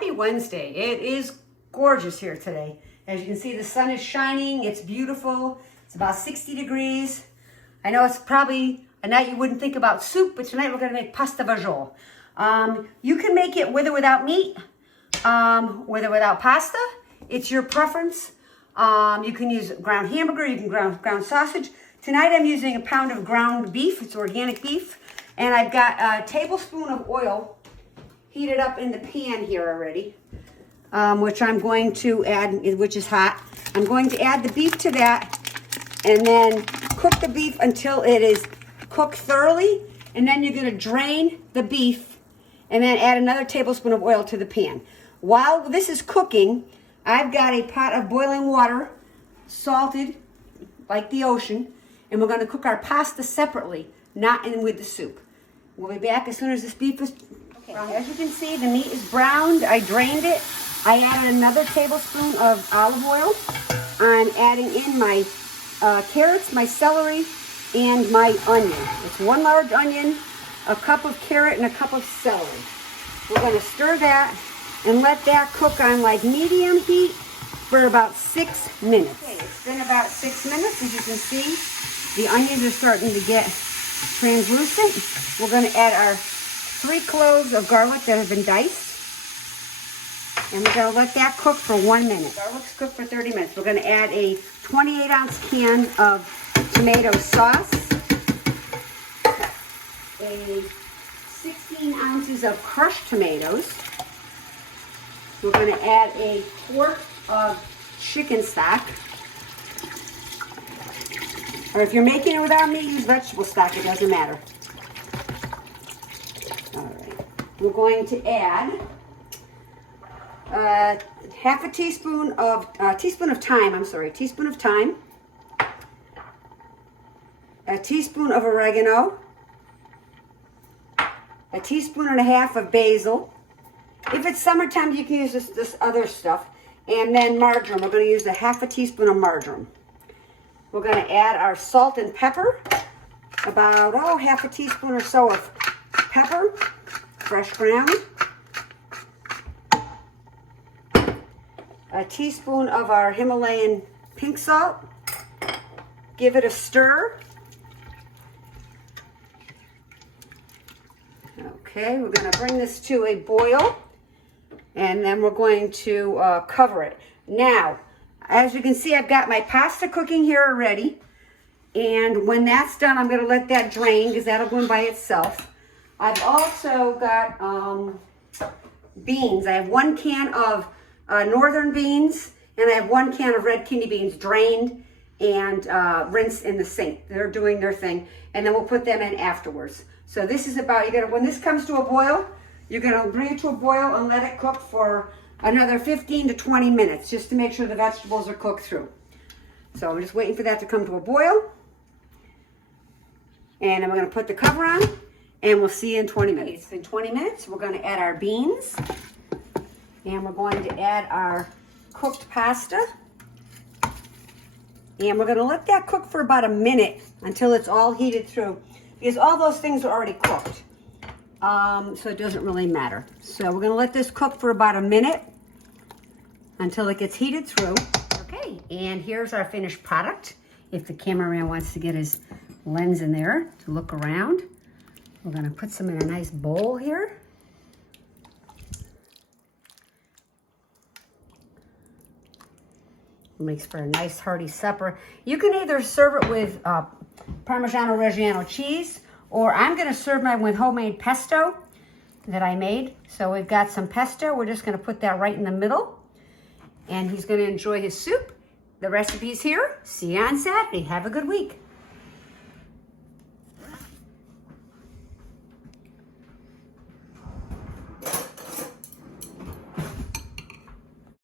Happy Wednesday. It is gorgeous here today. As you can see, the sun is shining. It's beautiful. It's about 60 degrees. I know it's probably a night you wouldn't think about soup, but tonight we're going to make pasta fagioli. You can make it with or without meat, with or without pasta. It's your preference. You can use ground hamburger, you can ground sausage. Tonight I'm using a pound of ground beef. It's organic beef. And I've got a tablespoon of oil heated up in the pan here already, which I'm going to add, which is hot. I'm going to add the beef to that and then cook the beef until it is cooked thoroughly. And then you're going to drain the beef and then add another tablespoon of oil to the pan. While this is cooking, I've got a pot of boiling water, salted like the ocean, and we're going to cook our pasta separately, not in with the soup. We'll be back as soon as this beef is... Okay, as you can see, the meat is browned. I drained it. I added another tablespoon of olive oil. I'm adding in my carrots, my celery, and my onion. It's 1 large onion, a cup of carrot, and a cup of celery. We're going to stir that and let that cook on like medium heat for about 6 minutes. Okay, it's been about 6 minutes. As you can see, the onions are starting to get translucent. We're going to add our 3 cloves of garlic that have been diced. And we're going to let that cook for 1 minute. Garlic's cooked for 30 minutes. We're going to add a 28-ounce can of tomato sauce, a 16 ounces of crushed tomatoes. We're going to add a quart of chicken stock. Or if you're making it without meat, use vegetable stock. It doesn't matter. All right. We're going to add half a teaspoon of teaspoon of thyme. A teaspoon of oregano. A teaspoon and a half of basil. If it's summertime, you can use this other stuff. And then marjoram. We're going to use a half a teaspoon of marjoram. We're going to add our salt and pepper. About, half a teaspoon or so of pepper. Fresh ground. A teaspoon of our Himalayan pink salt. Give it a stir. Okay, we're going to bring this to a boil. And then we're going to cover it. Now, as you can see, I've got my pasta cooking here already. And when that's done, I'm going to let that drain because that'll go in by itself. I've also got beans. I have 1 can of northern beans, and I have 1 can of red kidney beans drained and rinsed in the sink. They're doing their thing. And then we'll put them in afterwards. So this is about, when this comes to a boil, you're going to bring it to a boil and let it cook for another 15 to 20 minutes just to make sure the vegetables are cooked through. So I'm just waiting for that to come to a boil. And then we're going to put the cover on and we'll see you in 20 minutes. It's been 20 minutes. We're going to add our beans and we're going to add our cooked pasta. And we're going to let that cook for about a minute until it's all heated through because all those things are already cooked. So it doesn't really matter. So we're going to let this cook for about a minute until it gets heated through. Okay, and here's our finished product. If the cameraman wants to get his lens in there to look around. We're going to put some in a nice bowl here. It makes for a nice hearty supper. You can either serve it with Parmigiano Reggiano cheese, or I'm going to serve mine with homemade pesto that I made. So we've got some pesto. We're just going to put that right in the middle. And he's going to enjoy his soup. The recipe's here. See you on Saturday. Have a good week.